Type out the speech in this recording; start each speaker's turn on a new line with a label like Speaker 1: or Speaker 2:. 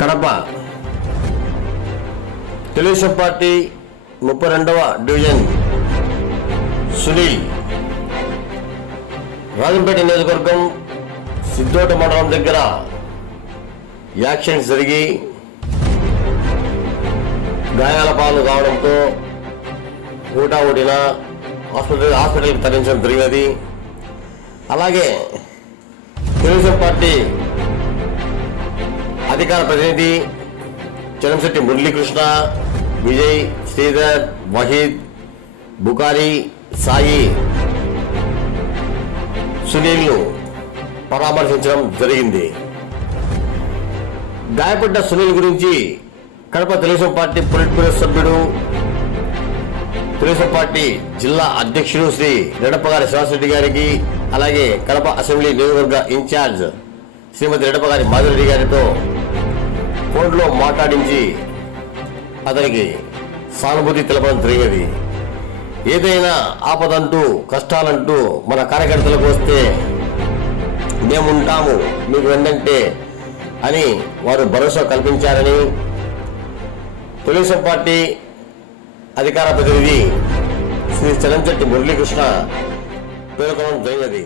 Speaker 1: Kadapa. Telugu Desam party ముప్పై రెండవ division Sunil. Rajampet నియోజకవర్గం సిద్ధోట మండలం దగ్గర యాక్సిడెంట్ జరిగి గాయాల పాలు కావడంతో ఊటా ఊటిన హాస్పిటల్ హాస్పిటల్కి తరలించడం జరిగినది. అలాగే తెలుగుదేశం పార్టీ అధికార ప్రతినిధి చెరంశెట్టి మురళీకృష్ణ విజయ్ శ్రీధర్ వహీద్ బుకారి సాయి సునీల్ను పరామర్శించడం జరిగింది. గాయపడ్డ సునీల్ గురించి Kadapa Telugu Desam party politburo సభ్యుడు తెలుగుదేశం పార్టీ జిల్లా అధ్యక్షుడు శ్రీ రెడ్డప్పగారి శ్రీనివాసరెడ్డి గారికి అలాగే కడప అసెంబ్లీ నియోజకవర్గ ఇన్ఛార్జ్ శ్రీమతి రెడ్డప్పగారి మాధురెడ్డి గారితో ఫోన్లో మాట్లాడించి అతనికి సానుభూతి తెలపడం జరిగేది ఏదైనా ఆపదంటూ కష్టాలంటూ మన కార్యకర్తలకు వస్తే మేముంటాము మీకు ఏంటంటే అని వారు భరోసా కల్పించారని తెలుగుదేశం పార్టీ అధికార ప్రతినిధి శ్రీ చలంచెట్టి మురళీకృష్ణ పేర్కొనడం జరిగినది.